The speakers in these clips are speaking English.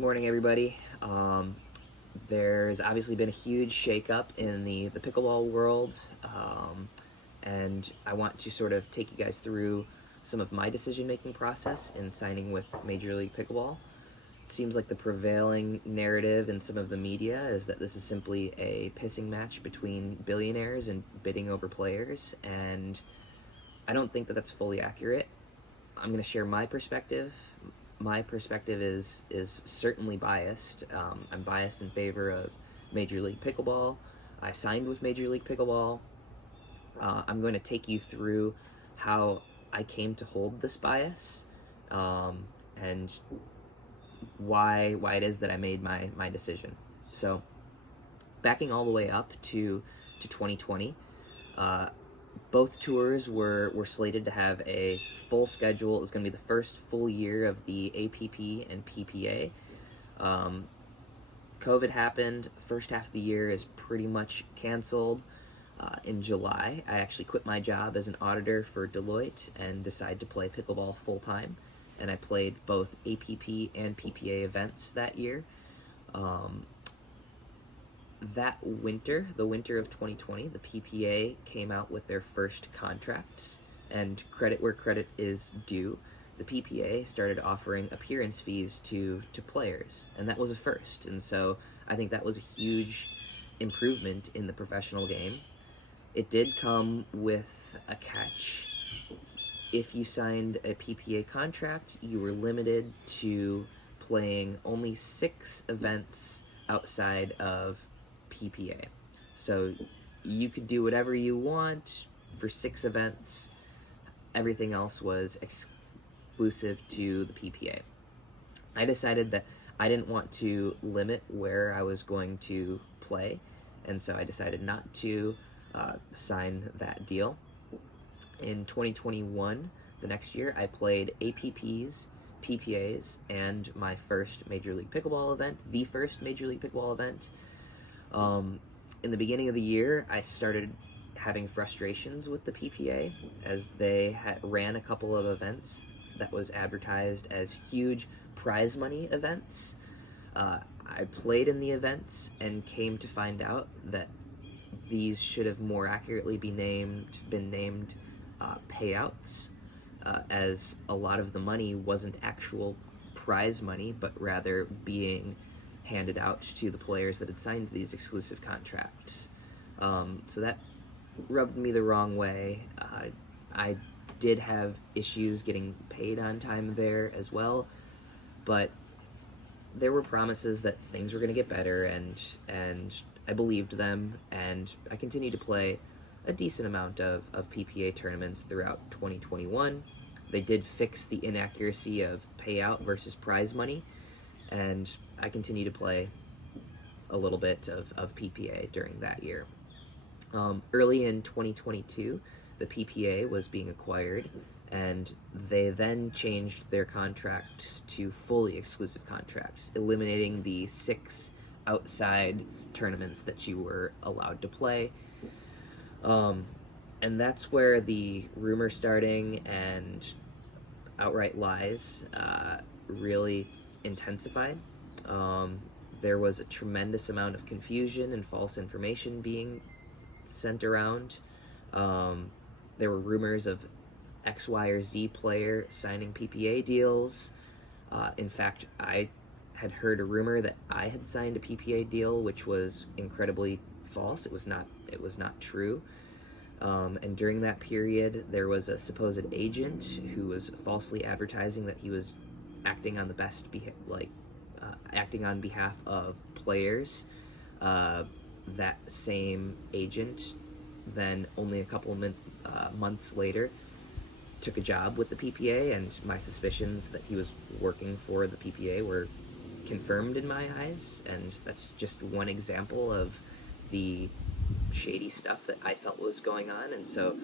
Morning, everybody. There's obviously been a huge shakeup in the pickleball world, and I want to sort of take you guys through some of my decision-making process in signing with Major League Pickleball. It seems like the prevailing narrative in some of the media is that this is simply a pissing match between billionaires and bidding over players, and I don't think that that's fully accurate. I'm going to share my perspective. My perspective is certainly biased. I'm biased in favor of Major League Pickleball. I signed with Major League Pickleball. I'm going to take you through how I came to hold this bias, and why it is that I made my decision. So, backing all the way up to 2020, both tours were slated to have a full schedule. It was going to be the first full year of the APP and PPA. COVID happened. First half of the year is pretty much canceled. In July, I actually quit my job as an auditor for Deloitte and decided to play pickleball full-time. And I played both APP and PPA events that year. That winter, the winter of 2020, the PPA came out with their first contracts, and credit where credit is due, the PPA started offering appearance fees to players, and that was a first, and so I think that was a huge improvement in the professional game. It did come with a catch. If you signed a PPA contract, you were limited to playing only 6 events outside of PPA. So you could do whatever you want for 6 events. Everything else was exclusive to the PPA. I decided that I didn't want to limit where I was going to play, and so I decided not to sign that deal. In 2021, the next year, I played APPs, PPAs, and my first Major League Pickleball event, the first Major League Pickleball event. In the beginning of the year, I started having frustrations with the PPA as they ran a couple of events that was advertised as huge prize money events. I played in the events and came to find out that these should have more accurately been named payouts, as a lot of the money wasn't actual prize money, but rather being handed out to the players that had signed these exclusive contracts. So that rubbed me the wrong way. I did have issues getting paid on time there as well, but there were promises that things were going to get better, and I believed them, and I continued to play a decent amount of PPA tournaments throughout 2021. They did fix the inaccuracy of payout versus prize money, and I continue to play a little bit of PPA during that year. Early in 2022, the PPA was being acquired, and they then changed their contracts to fully exclusive contracts, eliminating the 6 outside tournaments that you were allowed to play. And that's where the rumor starting and outright lies really intensified. There was a tremendous amount of confusion and false information being sent around. There were rumors of X, Y, or Z player signing PPA deals. In fact, I had heard a rumor that I had signed a PPA deal, which was incredibly false. It was not true. And during that period, there was a supposed agent who was falsely advertising that he was acting on the best, acting on behalf of players. That same agent then, only a couple of months later, took a job with the PPA, and my suspicions that he was working for the PPA were confirmed in my eyes, and that's just one example of the shady stuff that I felt was going on. And so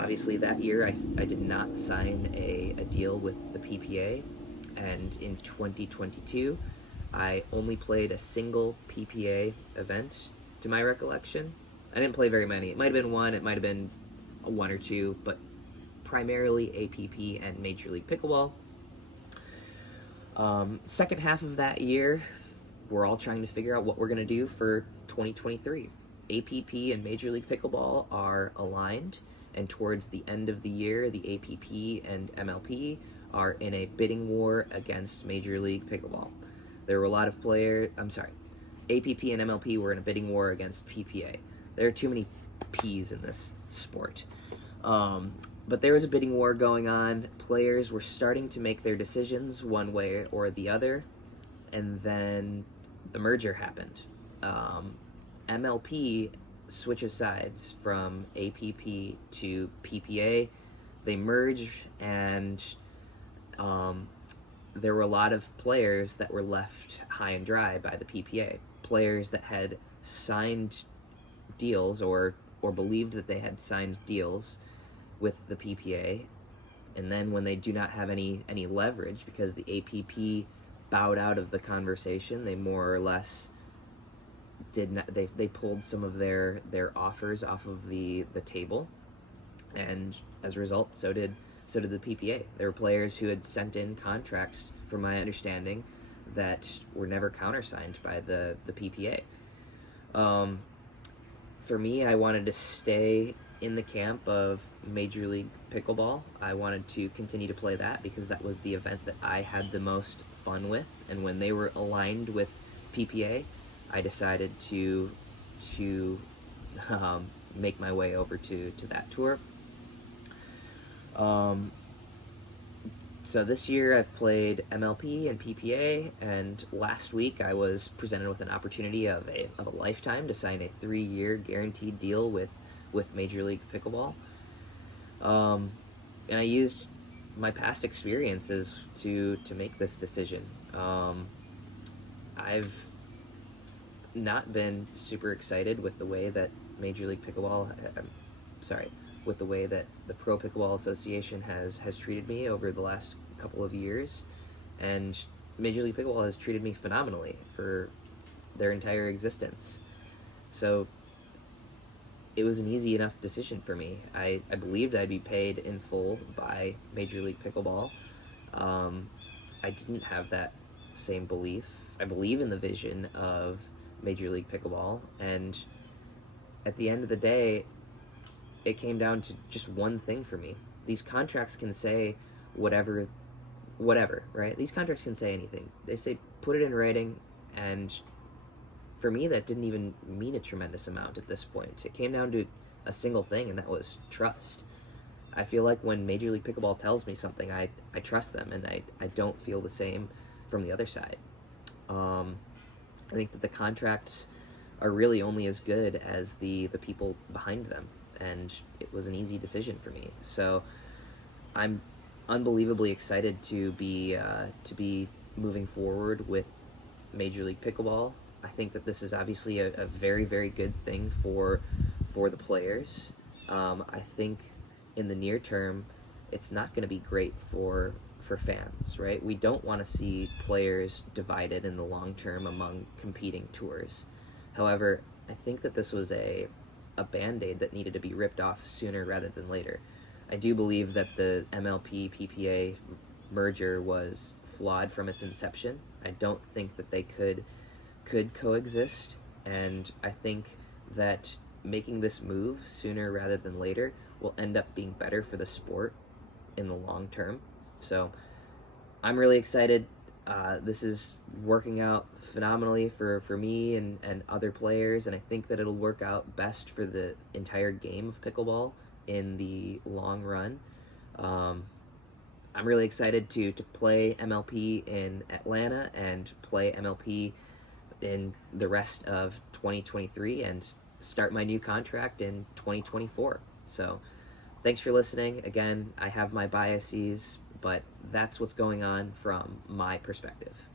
obviously that year I did not sign a deal with the PPA, and in 2022 I only played a single PPA event, to my recollection. I didn't play very many. It might have been one, it might have been 1 or 2, but primarily APP and Major League Pickleball. Second half of that year, we're all trying to figure out what we're going to do for 2023. APP and Major League Pickleball are aligned, and towards the end of the year, the APP and MLP are in a bidding war against Major League Pickleball. There were a lot of players, APP and MLP were in a bidding war against PPA. There are too many P's in this sport. But there was a bidding war going on. Players were starting to make their decisions one way or the other, and then the merger happened. MLP switches sides from APP to PPA. They merge, and there were a lot of players that were left high and dry by the PPA. Players that had signed deals or believed that they had signed deals with the PPA, and then when they do not have any leverage because the APP bowed out of the conversation, they more or less did not, they pulled some of their offers off of the table, and as a result, so did the PPA. There were players who had sent in contracts, from my understanding, that were never countersigned by the PPA. For me, I wanted to stay in the camp of Major League Pickleball. I wanted to continue to play that because that was the event that I had the most fun with, and when they were aligned with PPA, I decided to make my way over to that tour. So this year I've played MLP and PPA, and last week I was presented with an opportunity of a lifetime to sign a 3-year guaranteed deal with Major League Pickleball. And I used my past experiences to make this decision. I've not been super excited with the way that Major League Pickleball, with the way that the Pro Pickleball Association has treated me over the last couple of years, and Major League Pickleball has treated me phenomenally for their entire existence. So it was an easy enough decision for me. I believed I'd be paid in full by Major League Pickleball. I didn't have that same belief. I believe in the vision of Major League Pickleball, and at the end of the day, it came down to just one thing for me. These contracts can say whatever, right? These contracts can say anything. They say put it in writing, and for me, that didn't even mean a tremendous amount at this point. It came down to a single thing, and that was trust. I feel like when Major League Pickleball tells me something, I trust them, and I don't feel the same from the other side. I think that the contracts are really only as good as the people behind them, and it was an easy decision for me. So I'm unbelievably excited to be moving forward with Major League Pickleball. I think that this is obviously a very, very good thing for the players. I think in the near term, it's not going to be great for fans, right? We don't want to see players divided in the long term among competing tours. However, I think that this was a Band-Aid that needed to be ripped off sooner rather than later. I do believe that the MLP-PPA merger was flawed from its inception. I don't think that they could coexist, and I think that making this move sooner rather than later will end up being better for the sport in the long term. So I'm really excited. This is working out phenomenally for me and other players, and I think that it'll work out best for the entire game of pickleball in the long run. I'm really excited to play MLP in Atlanta and play MLP in the rest of 2023 and start my new contract in 2024. So thanks for listening. Again, I have my biases, but that's what's going on from my perspective.